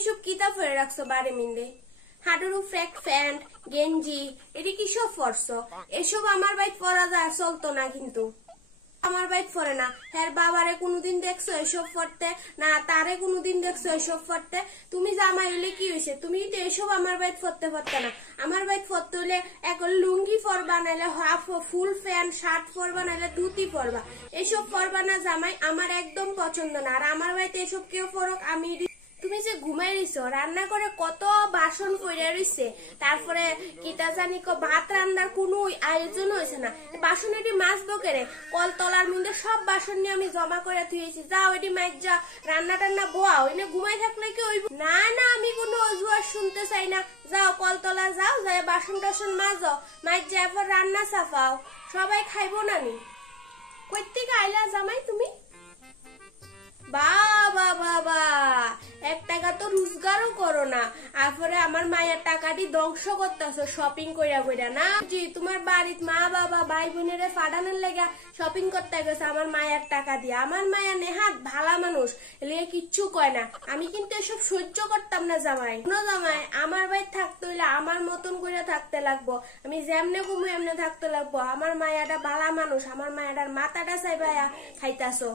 এসব কিতা পরে রাখছো বাড়ি মিন্দে? হাঁটুর উপরে প্যান্ট গেঞ্জি এটি কি সব পরছো? এসব আমার বাইক পরা যায় চলতো না, কিন্তু আমার বাইক পরে না। হ্যাঁ, বাবারে কোনোদিন দেখছো এসব পড়তে? না তারে কোনোদিন দেখছো এসব পড়তে? তুমি জামাই হইলে কি হয়েছে, তুমি তো এসব আমার বাইক পড়তে পারতে না। আমার বাইক পড়তে হইলে এক লুঙ্গি পরবা, নাইলে হাফ ফুল প্যান্ট শার্ট পরবা, নাইলে ধুতি পরবা। এসব পরবা না জামাই, আমার একদম পছন্দ না। আর আমার বাড়িতে এসব কেউ পরক আমি। তুমি যে ঘুমাই রইছো, রান্না করে কত বাসন পড়ে রইছে, তারপরে কিতা জানি ভাত রান্নার কোনো আয়োজন হয়েছে না। বাসন এটি মাজবো কেরে? কলতলার মধ্যে সব বাসন নিয়ে আমি জমা করে থুয়েছি। যাও এটি মাইক যা, রান্না টান্না বোয়া ওইনে ঘুমাই থাকলে কি হইব? না না, আমি কোনো অজুহাত শুনতে চাই না। যাও কলতলা যাও, যাই বাসন টাসন মাজো, মাইক যা, এরপর রান্না সাফাও। সবাই খাইবো না নি? কই থেকে আইলা জামাই তুমি? বাবা বাবা, 1 টাকা তো রোজগারও করো না, তারপরে আমার মায়ের টাকাটি ধ্বংস করতেছো শপিং কইরা কইরা। না জি, তোমার বাড়ির মা বাবা ভাই বোনেরে ফাটানোর লেগা শপিং করতে গেছে আমার মায়ের টাকা দিয়ে। আমার মায়ের নেহাত ভালা মানুষ, এলিয়ে কিচ্ছু কয় না। আমি কিন্তু এসব সহ্য করতাম না জামাই। জামাই আমার বাড়ি থাকতে হইলে আমার মতন করে থাকতে লাগবো, আমি যেমনে ঘুমো এমনে থাকতে লাগবো। আমার মায়াটা ভালা মানুষ, আমার মায়াটার মাথাটা চাইবাইয়া খাইতাছো।